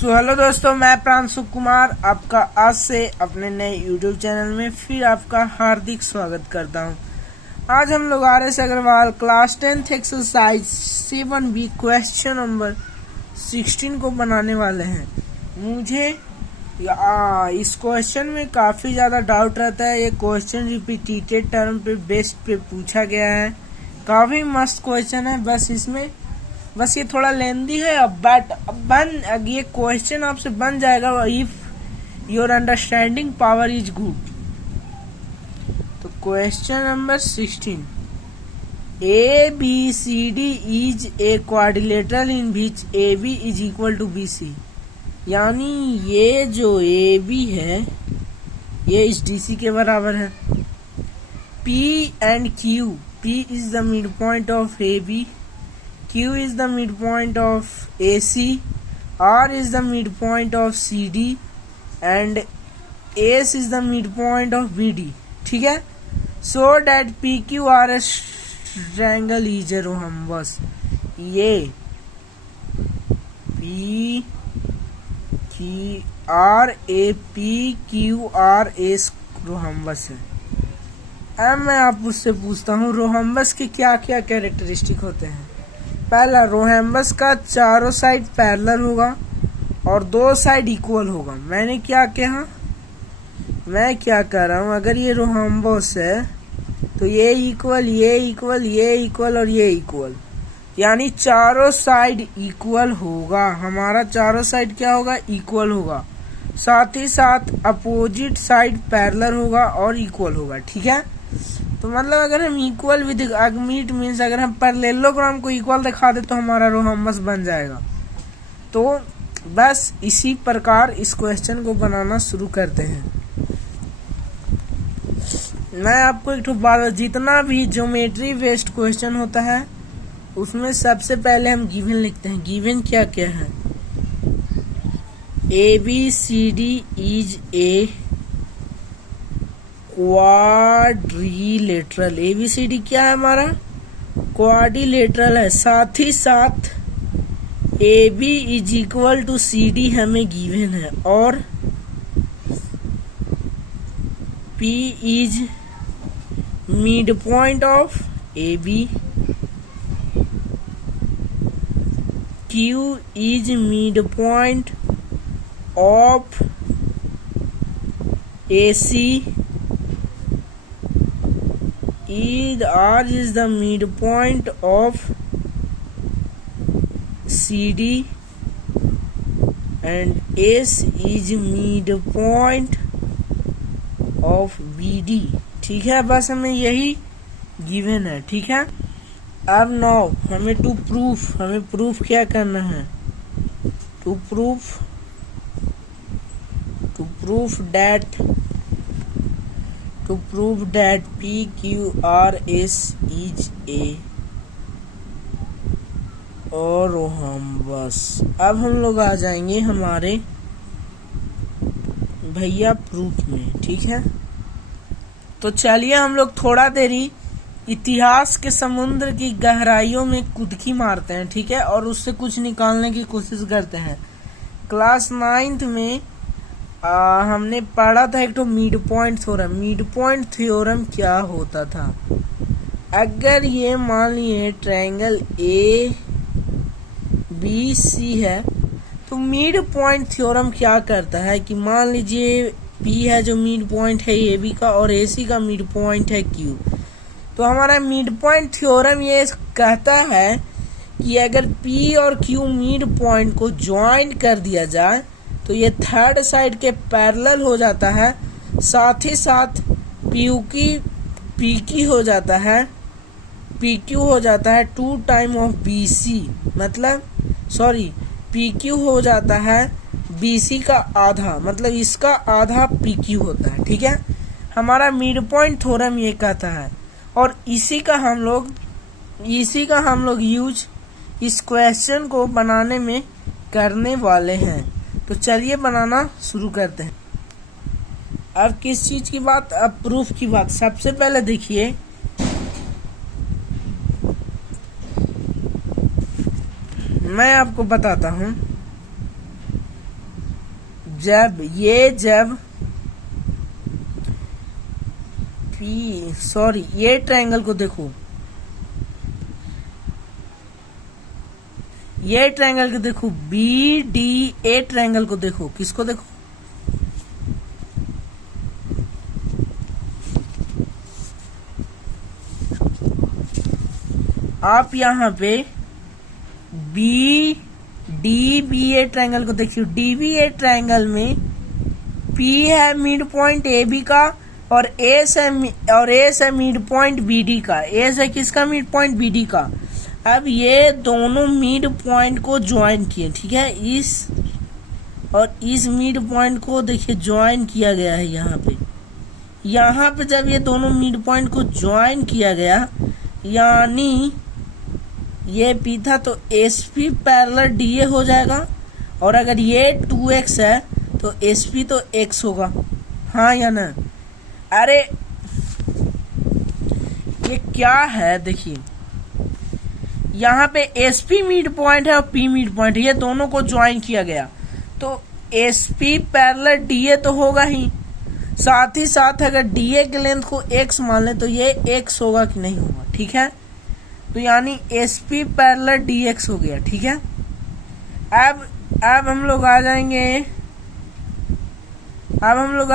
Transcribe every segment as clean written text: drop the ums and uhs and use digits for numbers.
Hello दोस्तों, मैं प्रांशु कुमार आपका आज से अपने नए यूट्यूब चैनल में फिर आपका हार्दिक स्वागत करता हूं। आज हम लोग RS Agarwal class 10th exercise 7B question number 16 को बनाने वाले हैं। मुझे इस क्वेश्चन में काफी ज्यादा डाउट रहता है। ये क्वेश्चन रिपीटेड टर्म पे बेस्ड पे पूछा गया है। काफी मस्त क्वेश्चन है। बस ये थोड़ा लेंदी है बट ये क्वेश्चन आपसे बन जाएगा if your understanding power is good. तो question number 16, ABCD is a quadrilateral in which AB is equal to BC। यानी ये जो AB है ये इस DC के बराबर है। P and Q, P is the mid point of AB, Q is the midpoint of AC, R is the midpoint of CD and S is the midpoint of BD। ठीक है। So that PQRS triangle is a rhombus। ये PQRS rhombus है। अब मैं आप उससे पूछता हूँ rhombus के क्या क्या कैरेक्टरिस्टिक होते हैं। पहला, रोहेम्बस का चारों साइड पैरेलल होगा और दो साइड इक्वल होगा। मैं क्या कह रहा हूँ, अगर ये रोहेम्बस है तो ये इक्वल, ये इक्वल, ये इक्वल और ये इक्वल, यानी चारों साइड इक्वल होगा। हमारा चारों साइड क्या होगा? इक्वल होगा। साथ ही साथ अपोजिट साइड पैरेलल होगा और इक्वल होगा। ठीक है। तो मतलब अगर हम इक्वल विद मीट मीन्स अगर हम पैरेललोग्राम को इक्वल दिखा दे तो हमारा रोहेम्बस बन जाएगा। तो बस इसी प्रकार इस क्वेश्चन को बनाना शुरू करते हैं। मैं आपको एक बात, जितना भी ज्योमेट्री बेस्ड क्वेश्चन होता है उसमें सबसे पहले हम गिवन लिखते हैं। गिवन क्या क्या है? ABCD is a quadrilateral. ABCD क्या है? हमारा क्वाड्रिलेटरल है। साथ ही साथ AB is equal to CD हमें गिवन है और P is mid point of AB, Q is mid point of AC, R is the midpoint of CD and S is midpoint of BD। ठीक है। बस हमें यही गिवन है। ठीक है। अब नाउ हमें प्रूफ क्या करना है? To prove that PQRS is a rhombus। अब हम लोग आ जाएंगे हमारे भैया प्रूफ में। ठीक है। तो चलिए हम लोग थोड़ा देरी इतिहास के समुद्र की गहराइयों में कुदकी मारते हैं। ठीक है। और उससे कुछ निकालने की कोशिश करते हैं। क्लास 9th में हमने पढ़ा था एक तो mid point theorem. Mid point theorem क्या होता था? अगर ये मान लिए ट्रायंगल ABC है तो मिड पॉइंट थ्योरम क्या करता है कि मान लीजिए P है जो मिड पॉइंट है AB का और AC का मिड पॉइंट है Q। तो हमारा मिड पॉइंट थ्योरम ये कहता है कि अगर P और Q मिड पॉइंट को ज्वाइन कर दिया जाए तो ये थर्ड साइड के पैरेलल हो जाता है। साथ ही साथ PQ हो जाता है, PQ हो जाता है 2 टाइम ऑफ BC, मतलब PQ हो जाता है BC का आधा, मतलब इसका आधा PQ होता है। ठीक है। हमारा मिड पॉइंट थ्योरम ये कहता है और इसी का हम लोग यूज इस क्वेश्चन को बनाने में करने वाले हैं। तो चलिए बनाना शुरू करते हैं। अब किस चीज की बात? अब प्रूफ की बात। सबसे पहले देखिए, मैं आपको बताता हूं जब ये ट्रायंगल को देखो, ये ट्रायंगल को देखो, बी डी ए ट्रायंगल को देखो, किसको देखो, आप यहाँ पे B D B A triangle को देखिए। डी बी ए ट्रायंगल में पी है मिड पॉइंट ए बी का और एस है मिड पॉइंट बी डी का। एस है किसका? मिड पॉइंट बी डी का। अब ये दोनों मिड पॉइंट को ज्वाइन किए, ठीक है, इस और इस मिड पॉइंट को देखिए ज्वाइन किया गया है यहाँ पे जब ये दोनों मिड पॉइंट को ज्वाइन किया गया, यानी ये पी था तो S P parallel D A हो जाएगा, और अगर ये 2x है तो एस पी तो x होगा, हाँ या ना? अरे ये क्या है, देखिए यहाँ पे एस पी मिड पॉइंट है और पी मिड पॉइंट है, ये दोनों को ज्वाइन किया गया तो S P parallel D A तो होगा ही, साथ ही साथ अगर डी ए के लेंथ को x मान ले तो ये x होगा कि नहीं होगा, ठीक है। तो यानी S P parallel D x हो गया, ठीक है। अब हम लोग आ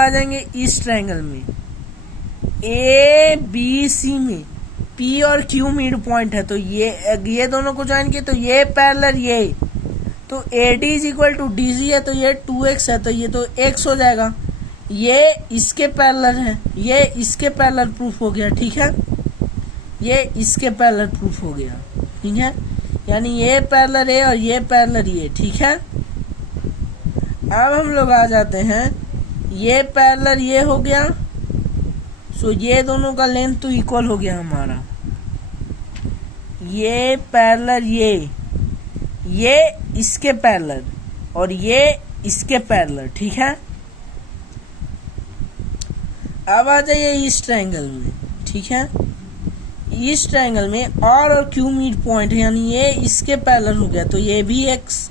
जाएंगे इस ट्रायंगल में, ए बी सी में पी और क्यू मिड पॉइंट है, तो ये दोनों को ज्वाइन किए तो ये पैरेलल ये, तो A D is equal to D C है, तो ये 2x है तो ये तो x हो जाएगा। ये इसके पैरेलल है, ये इसके पैरेलल प्रूफ हो गया, ठीक है, ये इसके पैरेलल प्रूफ हो गया, ठीक है, यानी ये पैरेलल है और ये पैरेलल ये, ठीक है। अब हम लोग आ जाते हैं, ये पैरेलल ये हो गया, सो ये दोनों का लेंथ तो इक्वल हो गया हमारा, ये पैरेलल ये इसके पैरेलल और ये इसके पैरेलल, ठीक है। अब आ जाइए इस ट्रायंगल में, ठीक है, इस ट्रायंगल में आर और क्यू मिड पॉइंट है, यानी ये इसके पैरेलल हो गया तो ये भी x,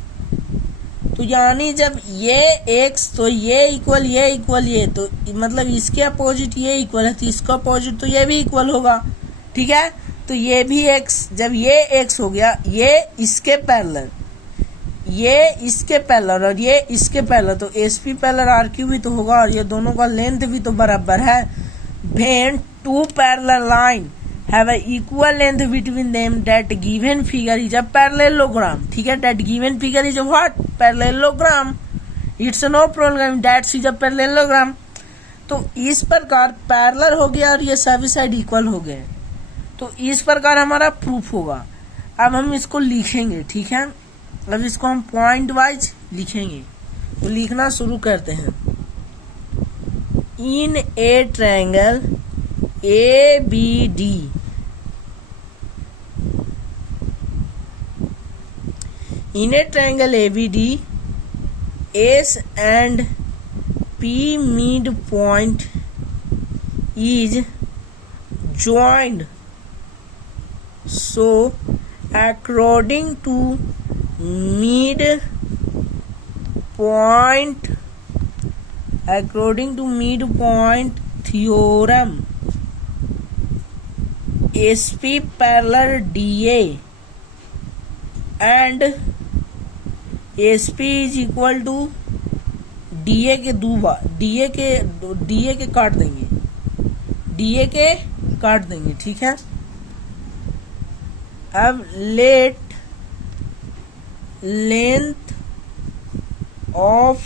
तो यानी जब ये x तो ये इक्वल ये तो मतलब इसके अपोजिट ये इक्वल है तो इसका अपोजिट तो ये भी इक्वल होगा, ठीक है। तो ये भी x, जब ये x हो गया, ये इसके पैरेलल, ये इसके पैरेलल और ये इसके पैरेलल, तो S P parallel R Q भी तो होगा और ये दोनों का लेंथ भी तो बराबर है। When two parallel line have a equal length between them, that given figure is a parallelogram, ठीक है, that given figure is a what? Parallelogram, it's a no problem, that is a parallelogram। तो इस प्रकार parallel हो गया और ये सभी साइड इक्वल हो गए, तो इस प्रकार हमारा प्रूफ होगा। अब हम इसको लिखेंगे, ठीक है, अब इसको हम पॉइंट वाइज लिखेंगे, तो लिखना शुरू करते हैं। In a triangle A B D, in a triangle ABD, S and P midpoint is joined, so according to midpoint theorem, SP parallel DA and SP is equal to DA के DA के काट देंगे, ठीक है। अब late length of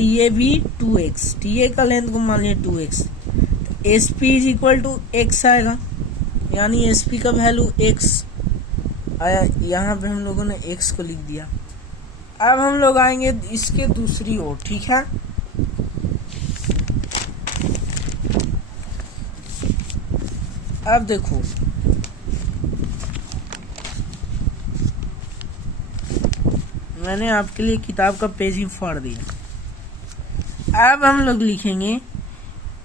DA भी 2x, DA का length को मान लिया 2x, तो SP is equal to x आएगा, यानी SP का वैल्यू x आया, यहाँ पे हम लोगों ने x को लिख दिया। अब हम लोग आएंगे इसके दूसरी ओर, ठीक है। अब देखो, मैंने आपके लिए किताब का पेज ही फाड़ दिया। अब हम लोग लिखेंगे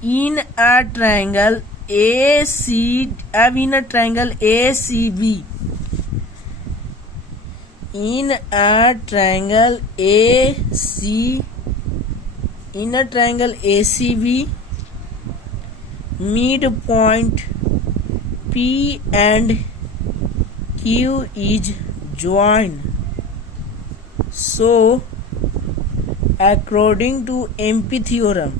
इन अ ट्रायंगल ए सी, अब in a triangle A C B, in a triangle ACB, midpoint P and Q is joined. So, according to MP theorem,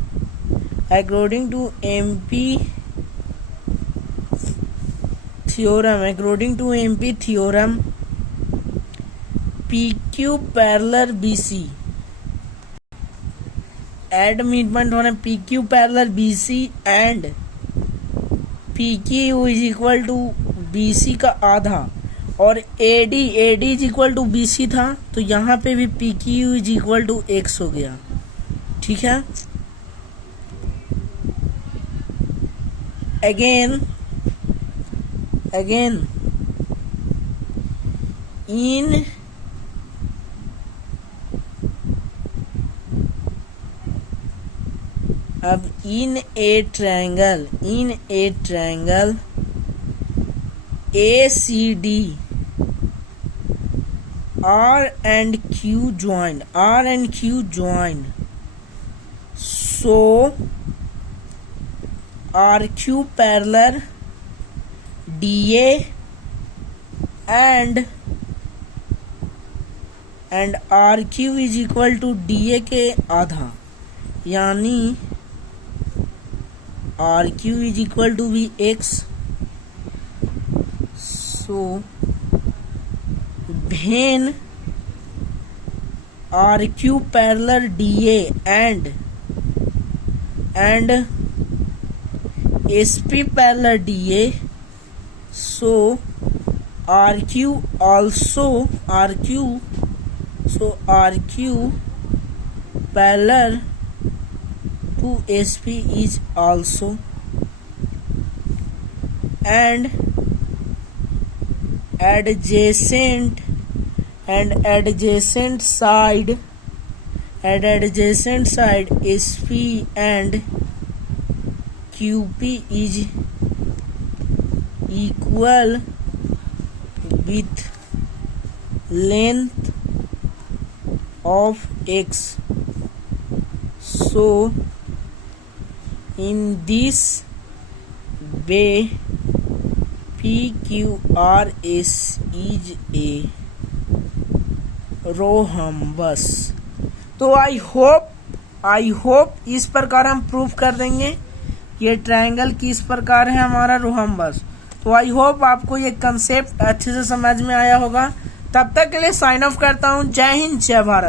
PQ parallel BC, at midpoint होना PQ parallel BC and PQ is equal to BC का आधा, और AD is equal to BC था, तो यहाँ पे भी PQ is equal to X हो गया. ठीक है. Again in a triangle ACD, R and Q joined. So RQ parallel DA and RQ is equal to DA के आधा, यानी RQ is equal to X. So when RQ parallel DA and SP parallel DA, so RQ parallel to SP is also, and adjacent side SP and QP is equal with length of X. So in this way PQR is a rhombus. तो I hope इस प्रकार हम proof कर देंगे ये triangle किस प्रकार है हमारा रोहम्बस. तो आई होप आपको ये कंसेप्ट अच्छे से समझ में आया होगा. तब तक के लिए साइन ऑफ करता हूँ. जय हिंद, जय भारत.